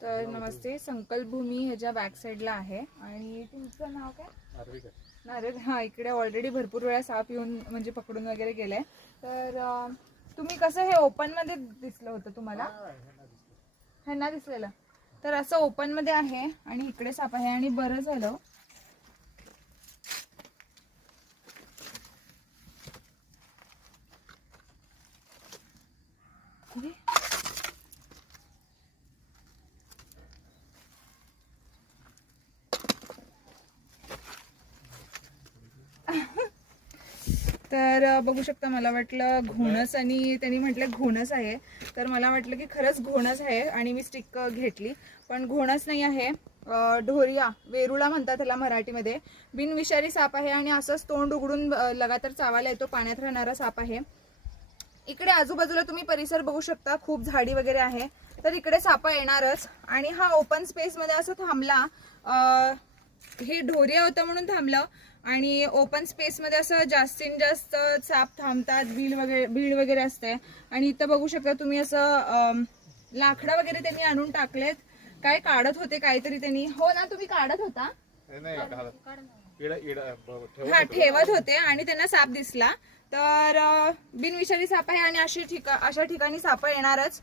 तर नमस्ते, संकल्प भूमी ह्याच्या बॅक साईडला आहे. आणि तुमचं नाव काय? नारद. हा, इकडे ऑलरेडी भरपूर वेळा साप येऊन म्हणजे पकडून वगैरे गेलाय. तर तुम्ही कसं हे ओपन मध्ये दिसलं होतं तुम्हाला? ह्यांना दिसलेलं. तर असं ओपन मध्ये आहे आणि इकडे साप आहे आणि बरं झालं. तर बघू शकता, मला वाटलं घोणस आणि त्यांनी म्हटलं घोणस आहे. तर मला वाटलं की खरंच घोणस आहे आणि मी स्टिक घेतली, पण घोणस नाही आहे. ढोरिया, वेरुळा म्हणतात त्याला मराठीमध्ये. बिनविषारी साप आहे आणि असंच तोंड उघडून लगातार चावायला येतो. पाण्यात राहणारा साप आहे. इकडे आजूबाजूला तुम्ही परिसर बघू शकता, खूप झाडी वगैरे आहे. तर इकडे साप येणारच. आणि हा ओपन स्पेस मध्ये असं थांबला. हे ढोरिया होतं म्हणून थांबलं. आणि ओपन स्पेस मध्ये असं जास्तीत जास्त साप थांबतात. बीड वगैरे असते. आणि इथं बघू शकता तुम्ही असं लाकडं वगैरे त्यांनी आणून टाकलेत. काय काढत होते काहीतरी त्यांनी. हो ना, तुम्ही काढत होता? हा, ठेवत होते आणि त्यांना साप दिसला. तर बिनविषारी साप आहे आणि अशा ठिकाणी साप येणारच.